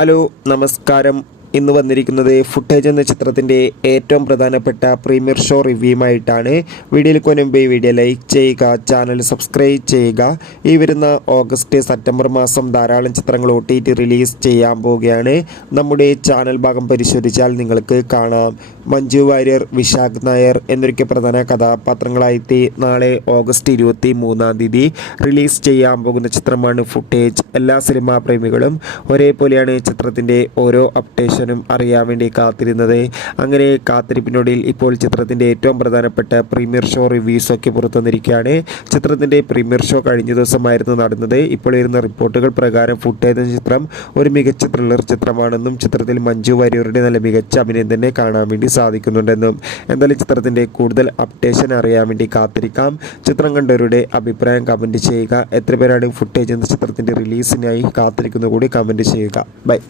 Hello നമസ്കാരം. ഇന്ന് വന്നിരിക്കുന്നത് ഫുട്ടേജ് എന്ന ചിത്രത്തിൻ്റെ ഏറ്റവും പ്രധാനപ്പെട്ട പ്രീമിയർ ഷോ റിവ്യൂമായിട്ടാണ്. വീഡിയോയിൽ മുൻപ് ഈ വീഡിയോ ലൈക്ക് ചെയ്യുക, ചാനൽ സബ്സ്ക്രൈബ് ചെയ്യുക. ഈ വരുന്ന ഓഗസ്റ്റ് സെപ്റ്റംബർ മാസം ധാരാളം ചിത്രങ്ങൾ OTT റിലീസ് ചെയ്യാൻ പോവുകയാണ്. നമ്മുടെ ചാനൽ ഭാഗം പരിശോധിച്ചാൽ നിങ്ങൾക്ക് കാണാം. മഞ്ജു വാര്യർ, വിശാഖ് നായർ എന്നൊക്കെ പ്രധാന കഥാപാത്രങ്ങളായിട്ട് നാളെ ഓഗസ്റ്റ് 23 റിലീസ് ചെയ്യാൻ പോകുന്ന ചിത്രമാണ് ഫുട്ടേജ്. എല്ലാ സിനിമാ പ്രേമികളും ഒരേപോലെയാണ് ചിത്രത്തിൻ്റെ ഓരോ അപ്ഡേഷൻ അറിയാൻ വേണ്ടി കാത്തിരുന്നത്. അങ്ങനെ കാത്തിരിപ്പിനൊടുവിൽ ഇപ്പോൾ ചിത്രത്തിൻ്റെ ഏറ്റവും പ്രധാനപ്പെട്ട പ്രീമിയർ ഷോ റിവ്യൂസൊക്കെ പുറത്തു വന്നിരിക്കുകയാണ്. ചിത്രത്തിൻ്റെ പ്രീമിയർ ഷോ കഴിഞ്ഞ ദിവസമായിരുന്നു നടന്നത്. ഇപ്പോൾ വരുന്ന റിപ്പോർട്ടുകൾ പ്രകാരം ഫുട്ടേജ് എന്ന ചിത്രം ഒരു മികച്ച ത്രില്ലർ ചിത്രമാണെന്നും ചിത്രത്തിൽ മഞ്ജു വാര്യരുടെ നല്ല മികച്ച അഭിനയം തന്നെ കാണാൻ വേണ്ടി സാധിക്കുന്നുണ്ടെന്നും. എന്തായാലും ചിത്രത്തിൻ്റെ കൂടുതൽ അപ്ഡേഷൻ അറിയാൻ വേണ്ടി കാത്തിരിക്കാം. ചിത്രം കണ്ടവരുടെ അഭിപ്രായം കമൻറ്റ് ചെയ്യുക. എത്ര പേരാണ് ഫുട്ടേജ് എന്ന ചിത്രത്തിൻ്റെ റിലീസിനായി കാത്തിരിക്കുന്നത് കൂടി കമൻറ്റ് ചെയ്യുക. ബൈ.